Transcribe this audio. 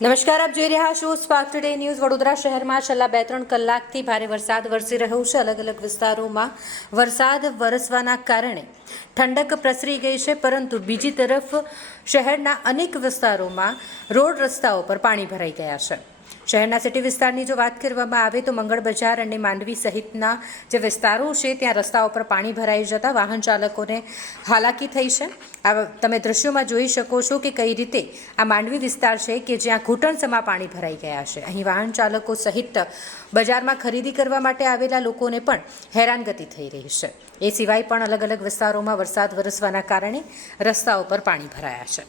નમસ્કાર, આપ જોઈ રહ્યા છો સ્પાર્ક ટુડે ન્યૂઝ। વડોદરા શહેરમાં છેલ્લા 2-3 કલાકથી ભારે વરસાદ વરસી રહ્યો છે। અલગ અલગ વિસ્તારોમાં વરસાદ વરસવાના કારણે ઠંડક પ્રસરી ગઈ છે, પરંતુ બીજી તરફ શહેરના અનેક વિસ્તારોમાં રોડ રસ્તાઓ પર પાણી ભરાઈ ગયા છે। શહેરના સિટી વિસ્તારની જો વાત કરવામાં આવે તો મંગળ બજાર અને માંડવી સહિતના જે વિસ્તારો છે ત્યાં રસ્તાઓ પર પાણી ભરાઈ જતા વાહન ચાલકોને હાલાકી થઈ છે। આ તમે દ્રશ્યોમાં જોઈ શકો છો કે કઈ રીતે આ માંડવી વિસ્તાર છે કે જ્યાં ઘૂંટણસમાં પાણી ભરાઈ ગયા છે। અહીં વાહન ચાલકો સહિત બજારમાં ખરીદી કરવા માટે આવેલા લોકોને પણ હેરાનગતિ થઈ રહી છે। એ સિવાય પણ અલગ અલગ વિસ્તારોમાં વરસાદ વરસવાના કારણે રસ્તાઓ પર પાણી ભરાયા છે।